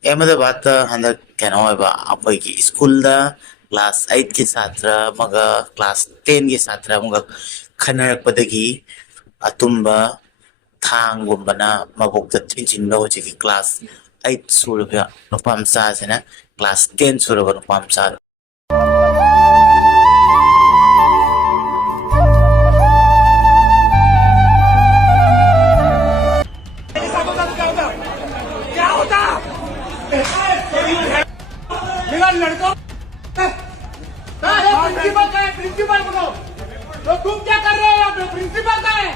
Ahmedabad handa kano ba apoy ki school da class 8 ki satra maga class 10 ki satra maga khanarak padagi atumba thanggumbana mabukta thinjinba hoji class 8 surga nupam sa sena class 10 surga nupam sa लड़कों principal का है principal को तो तुम क्या कर रहे हो यहाँ पे प्रिंसिपल का है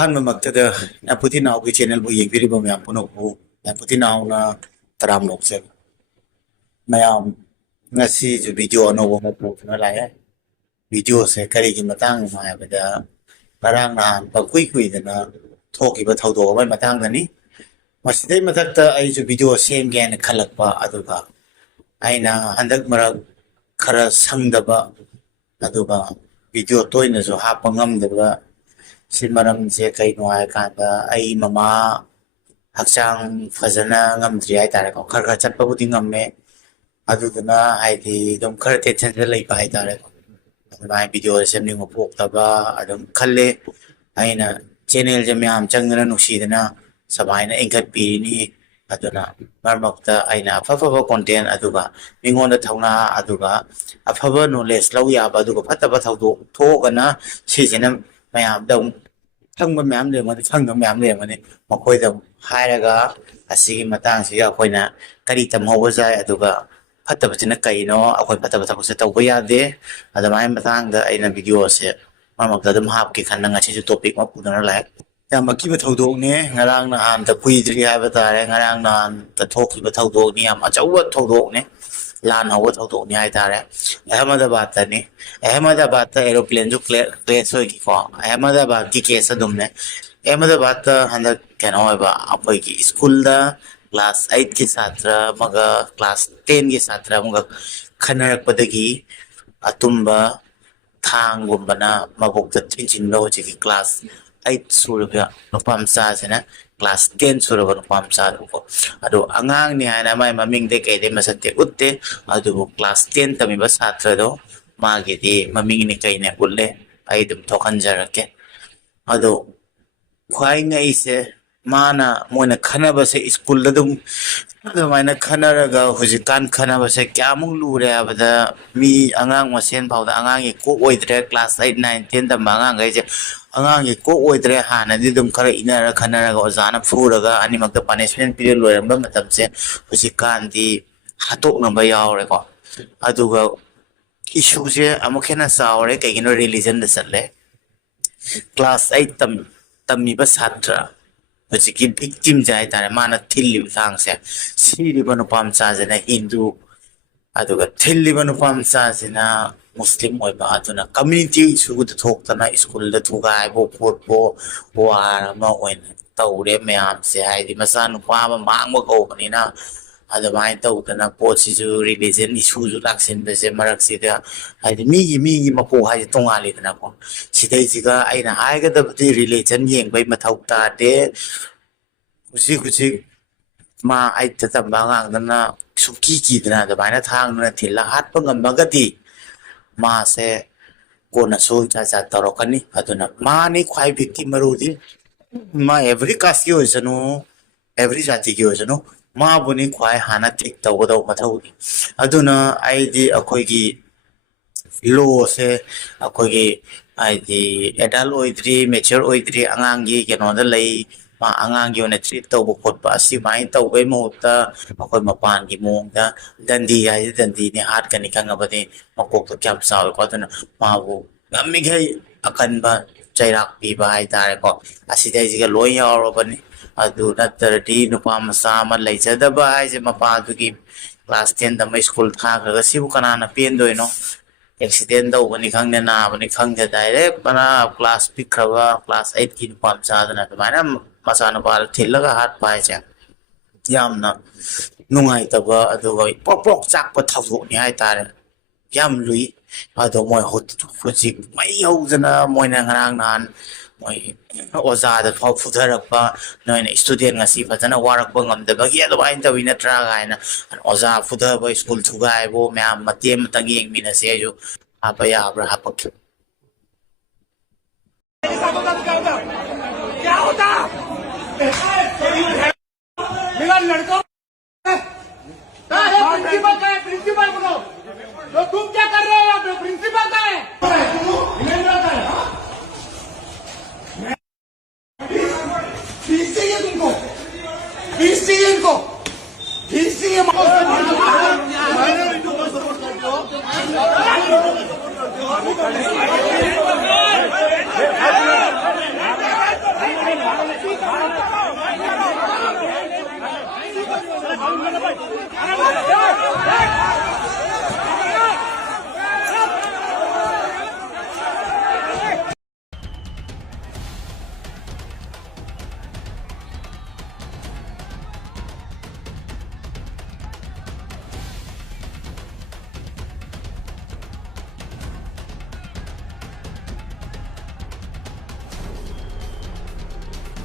ahan mamagtada na puti na ako channel bu yeng biri bam puno bu na puti na na taram nok se mayam ngasi ju video no bo mo pu na la ya video se kari ki matang ma ya bada parang na pa kui da na thoki ba thau do ba matang da ni masidai matakta ai ju video sem gen khalak pa aduga aina handak mara khara sangdaba aduga video toina jo ha pangam da si maram je kai no ai ka da ai mama hakchang fazana ngamdri ai tare ko khar khar chat pa budi ngamme adudana ai di dom khar tension se lai pa ai tare ko mai video semni ngo pok ta ba adum khalle aina channel je myam changna nusi dana sabaina engkat pi ni aduna marmakta aina afafa content aduga mingon da thangna aduga afafa knowledge lau ya ba aduga phataba thaudo thogana si jenam mayam dong thangba mayam le ma thangba mayam le ma ne makoi da hairaga asigi matang si akoina kari tamhoba jai aduga phataba china kaino akoi phataba thak se tawba yade adamai matang da aina video se marmakta dum hap ki khanna ngasi ju topic ma pudana lai ya maki ba thodok ne ngarang na han ta kuidri ha ba tare ngarang na ta thok ba thodok ni am achauwa thodok ne lan hawa thodok ni ai tare Ahmedabad ta ni Ahmedabad ta aeroplane ju crash hoi ki ko Ahmedabad ki case dum ne Ahmedabad ta handa kano ba apoy ki school da class 8 ki satra maga class 10 ki satra maga khanarak padagi atumba thanggumbana mabukta thinjinba hoji class 8 surga nupam sa sena class 10 surga nupam sa ko ado angang ni ana mai maming de kay de masate utte ado class 10 tami ba satra do magi di maming ni kay ne ulle ai dum thokan jarake ado khwai ngai se mana moina khana ba se school da dum maina khana raga hujikan khana ba se kyamung lure abada mi angang masen phawda angang ye ko oidre class 8 9 10 da mangang gai je angang ye ko oidre hana di dum khara inara khana raga ozana phuraga ani makta punishment period loiramba matam se hujikan di hatok na ba yaure ko aduga issue je amukhena saure kaigino religion da salle class 8 tammi ba satra hojiki victim jai tare mana thilli sang se siri banu pam cha jena hindu aduga thilli banu pam cha jena muslim oi ba aduna community issue gu thok tana school da thugai bo phot bo war ma oin tawre mayam se hai di masa nu pa ma mang ma ko ni na adamai tawdana pot si ju religion issue ju laksin be se marak si da hai di mi ma ko hai tongali dana ko sidai siga aina hai ga da religion yeng bai mathau ta de kusi ma ai ta tamba ngang dana suki ki dana da baina thang na thilla Hatpa ngambagati ma se kona so cha tarokani aduna ma ni khwai victim marudi ma every caste ki hoisanu every jati ki hoisanu ma buni khwai hana tik tawdo mathau aduna ai di akoi gi law se akoi gi ai di adult oidri mature oidri angang gi keno da lai ma angang yo na treat to bu khot pa si mai to bai mo ta akoi mapan gi mong da dandi ai dandi ni hat kan ni kang abani makok to kyam saw ko ta ma bu ngam mi gai akan ba chairak pi ba ai tare ko asidai ji ga loi yaw ro bani adu natardi nupa masa ma lai chada ba ai je mapa du gi class 10 da mai school tha ga si bu kana na pen doi no accident tꯧꯕꯅꯤ ꯈꯪꯗꯦ ꯅꯥꯕꯅꯤ ꯈꯪꯗꯦ direct ꯃꯅꯥ class ꯄꯤꯛꯈ꯭ꯔꯕ class 8 ꯀꯤ ꯅꯨꯄꯥ ꯃꯆꯥꯗꯨꯅ ꯑꯗꯨꯃꯥꯏꯅ ꯃꯆꯥꯅꯨꯄꯥꯗꯣ ꯊꯤꯜꯂꯒ ꯍꯥꯠꯄ ꯍꯥꯏꯁꯦ ꯌꯥꯝꯅ ꯅꯨꯡꯉꯥꯏꯇꯕ ꯑꯗꯨꯒ ꯄ꯭ꯔꯣꯛ ꯄ꯭ꯔꯣꯛ ꯆꯥꯛꯄ ꯊꯧꯗꯣꯛꯅꯤ ꯍꯥꯏꯇꯥꯔꯦ ꯌꯥꯝ ꯂꯨꯏ ꯑꯗꯣ ꯃꯣꯏ ꯍꯧꯖꯤꯛ ꯃꯩ ꯍꯧꯗꯅ ꯃꯣꯏꯅ ꯉꯔꯥꯡ ꯅꯍꯥꯟ ꯃꯣꯏ ꯑꯣꯖꯥꯗ ꯐꯥꯎ ꯐꯨꯊꯔꯛꯄ ꯅꯣꯏꯅ ꯁ꯭ꯇꯨꯗꯦꯟ ꯉꯁꯤ ꯐꯖꯅ ꯋꯥꯔꯛꯄ ꯉꯝꯗꯕꯒꯤ ꯑꯗꯨꯃꯥꯏꯅ ꯇꯧꯋꯤ ꯅꯠꯇ꯭ꯔꯥ ꯀꯥꯏꯅ ꯑꯣꯖꯥ ꯐꯨꯊꯕ ꯁ꯭ꯀꯨꯜ ꯊꯨꯒꯥꯏꯕꯨ ꯃꯌꯥꯝ ꯃꯇꯦꯡ ꯑꯃꯇꯪ ꯌꯦꯡꯃꯤꯟꯅꯁꯦ ꯑꯩꯁꯨ ꯍꯥꯞꯄ ꯌꯥꯕ꯭ꯔꯥ ꯍꯥꯞꯄꯛꯈꯤ क्या होता मेरा लड़का प्रिंसिपल का है प्रिंसिपल बोलो तो तुम क्या कर रहे हो यहाँ पे प्रिंसिपल का है फीस चाहिए तुमको फीस चाहिए इनको फीस चाहिए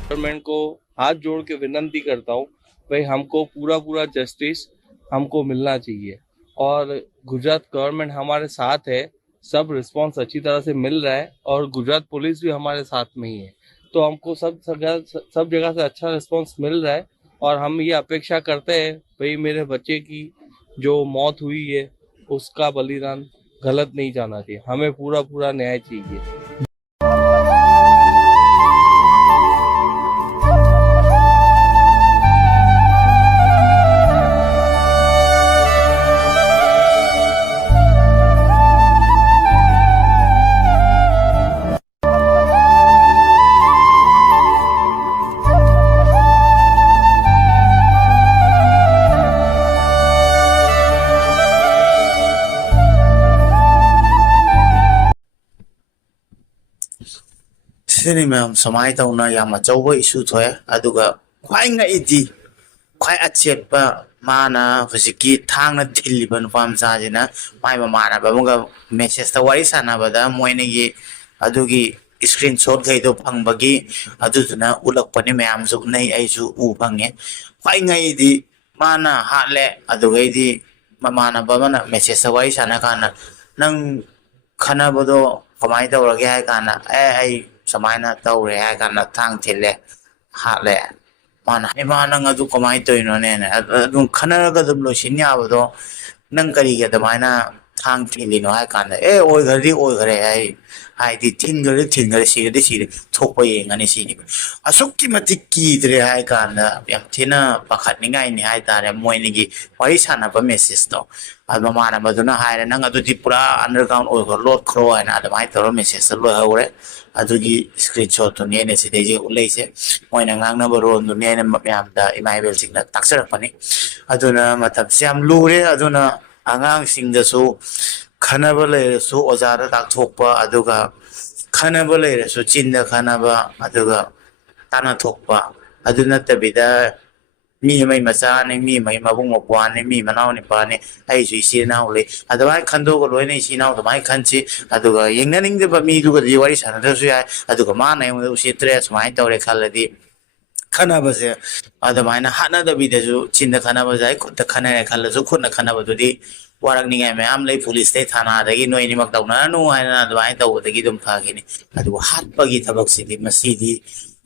गवर्नमेंट को हाथ जोड़ के विनती करता हूँ भाई हमको पूरा जस्टिस हमको मिलना चाहिए और गुजरात गवर्नमेंट हमारे साथ है सब रिस्पांस अच्छी तरह से मिल रहा है और गुजरात पुलिस भी हमारे साथ में ही है तो हमको सब जगह से अच्छा रिस्पांस मिल रहा है और हम ये अपेक्षा करते हैं भाई मेरे बच्चे की जो मौत हुई है उसका बलिदान गलत नहीं जाना चाहिए हमें पूरा न्याय चाहिए सिनी मैम समाय तौना याम अचौबा इशू थोए अदुगा ख्वाइ ngaidi ख्वाइ अचेपा माना हुजिकी थांगना थिल्लिबा नुपा मचाजिना माइ ममाना बामुगा मेसेज ता वारि सानाबदा मोइनेगी अदुगी स्क्रीनशॉट गैदो फंगबगी अदुदुना उलकपने मैमजु नै आइजु उ फंगे ख्वाइ ngaidi माना हाले अदुगैदी ममाना बामना मेसेज ता वारि साना काना नंग खनाबदो कमाइ तौरगे हाय काना आई समायना तौरे हाय काना थांग थिल्ले हाले माना इमा नंग अदु कमाइ तोइनो ने अदु खनरगा दम लोसिन याबदो नंग करिगे अदमाइना थांग थिल्लिनो हाय काना ओइगरे हाइदि थिनगरे सिरे थोकपा येंगनि सिनि असुक्कि मति कीद्रे हाय काना याम थिना पखतनिंगाइ नि हाय तारे मोइनिगी वारि सानाबा मेसेज तो अदमा माना मदुना हायरे नंग अदुदि पुरा अंडरग्राउंड ओइगर लोड खरो हायना अदमाइ तौर मेसेज लो हौरे अदुगी स्क्रीनशॉट तो नेने सिदेजे उलेसे Moina ngangnaba ron du nene myamda imaibel singna taksarapani aduna matam siam lure aduna angang singda su khanaba le su ojara tak thokpa aduga khanaba le su chinda khanaba aduga tana thokpa aduna tabida mi mai macha ne mi mai mabung mokwa ne mi manau ni pa ne ai ju isi na ule adawai khando ko loi ne isi na adamai khanchi aduga yengnaning de ba mi du ga diwari sana da su ya aduga ma na yong usi stress mai tawre khaladi खनाबा से अदमाइना हाना दबिदजु चिन्दा खनाबा जाय खुद खना खलजु खुद खनाबा दुदी वारक निगाय ma'am लै police ते थाना दगी नोइनि मक दौना नु हायना अदमाइ तौदगी दुम फागिनि अदु हातपगी थबक सिदि मसीदी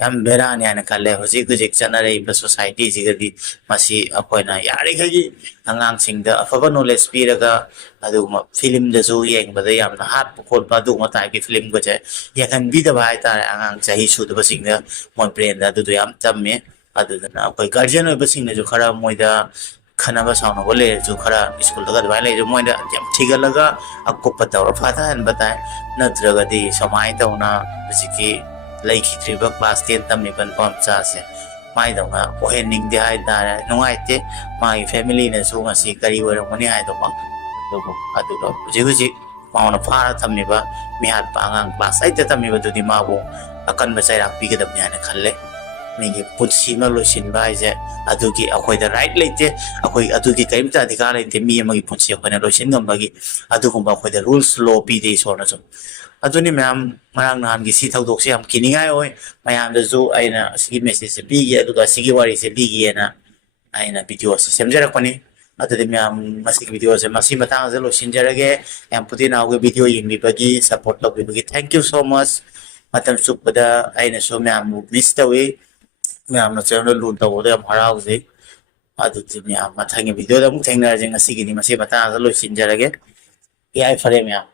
यम बेरानि आना कले होजि गुजिक चनरे ब सोसाइटी जिगदि मसी अखोइना यारि खगी अंगांग सिंगदा अफबा नॉलेज पीरगा अदु फिल्म दजु येंगबदा यामना हात पखोल बादु मताय की फिल्म गजे यखन बिदबा हायतारे अंगांग चाहि सुदबा सिंगदा मोन ब्रेन दा दु याम तम्मे अदुदना अखोइ गार्जियन ओइबा सिंगना जो खरा मोइदा खनाबा साउना बोले जो खरा स्कूल तक दबाइ ले जो मोइदा याम थिगलगा अकुप तौर फाता हन बताय नत्रगदि समाय तौना बसिकी लैखित्रिबा क्लास 10 तमिबन पमचा से माइ दौना ओहेनिंग दे हाय दारे नुंगाइते माइ फैमिली ने सु ngasi करी वरमनि हाय दो अदुगा हुजि ꯃꯥꯅ ꯐꯥꯔ ꯊꯝꯃꯤꯕ ꯃꯤꯍꯥꯠꯄ ꯑꯉꯥꯡ ꯀ꯭ꯂꯥꯁ 8ꯇ ꯇꯝꯃꯤꯕꯗꯨꯗꯤ ꯃꯥꯕꯨ ꯑꯀꯟꯕ ꯆꯩꯔꯥꯛ ꯄꯤꯒꯗꯕꯅꯤ ꯍꯥꯏꯅ ꯈꯜꯂꯦ ꯃꯤꯒꯤ ꯄꯨꯟꯁꯤ ꯑꯃ ꯂꯣꯏꯁꯤꯟꯕ ꯍꯥꯏꯁꯦ ꯑꯗꯨꯒꯤ ꯑꯩꯈꯣꯏꯗ ꯔꯥꯏꯠ ꯂꯩꯇꯦ ꯑꯩꯈꯣꯏ ꯑꯗꯨꯒꯤ ꯀꯔꯤꯝꯇ ꯑꯙꯤꯀꯥꯔ ꯂꯩꯇꯦ ꯃꯤ ꯑꯃꯒꯤ ꯄꯨꯟꯁꯤ ꯑꯩꯈꯣꯏꯅ ꯂꯣꯏꯁꯤꯟ ꯉꯝꯕꯒꯤ ꯑꯗꯨꯒꯨꯝꯕ ꯑꯩꯈꯣꯏꯗ ꯔꯨꯜꯁ ꯂꯣ ꯄꯤꯗꯦ ꯏꯁꯣꯔꯅꯁꯨ ꯑꯗꯨꯅꯤ ꯃꯌꯥꯝ ꯉꯔꯥꯡ ꯅꯍꯥꯟꯒꯤ ꯁꯤ ꯊꯧꯗꯣꯛꯁꯦ ꯌꯥꯝ ꯀꯤꯅꯤꯡꯉꯥꯏ ꯑꯣꯏ ꯃꯌꯥꯝꯗꯁꯨ ꯑꯩꯅ ꯑꯁꯤꯒꯤ ꯃꯦꯁꯦꯖꯁꯦ ꯄꯤꯒꯦ ꯑꯗꯨꯒ ꯑꯁꯤꯒꯤ ꯋꯥꯔꯤꯁꯦ ꯂꯤꯒꯦꯅ ꯑꯩꯅ ꯚꯤꯗꯤꯑꯣꯁꯦ ꯁꯦꯝꯖꯔꯛꯄꯅꯤ ꯑꯗꯨꯗꯤ ꯃꯌꯥꯝ ꯃꯁꯤꯒꯤ ꯚꯤꯗꯤꯑꯣꯁꯦ ꯃꯁꯤ ꯃꯇꯥꯡꯗ ꯂꯣꯏꯁꯤꯟꯖꯔꯒꯦ ꯌꯥꯝ ꯄꯨꯊꯤꯅꯥꯎꯒꯤ ꯚꯤꯗꯤꯑꯣ ꯌꯦꯡꯕꯤꯕꯒꯤ ꯁꯞꯄꯣꯔꯠ ꯇꯧꯕꯤꯕꯒꯤ ꯊꯦꯡꯛ ꯌꯨ ꯁꯣ ꯃꯆ ꯃꯇꯝ ꯆꯨꯞꯄꯗ ꯑꯩꯅꯁꯨ ꯃꯌꯥꯝꯕꯨ ꯃꯤꯁ ꯇꯧꯏ ꯃꯌꯥꯝꯅ ꯆꯦꯅꯦꯜ ꯂꯨ ꯇꯧꯕꯗ ꯌꯥꯝ ꯍꯔꯥꯎꯖꯩ ꯑꯗꯨꯗꯤ ꯃꯌꯥꯝ ꯃꯊꯪꯒꯤ ꯚꯤꯗꯤꯑꯣꯗ ꯑꯃꯨꯛ ꯊꯦꯡꯅꯔꯁꯦ ꯉꯁꯤꯒꯤꯗꯤ ꯃꯁꯤ ꯃꯇꯥꯡꯗ ꯂꯣꯏꯁꯤꯟꯖꯔꯒꯦ ꯌꯥꯏ ꯐꯔꯦ ꯃꯌꯥꯝ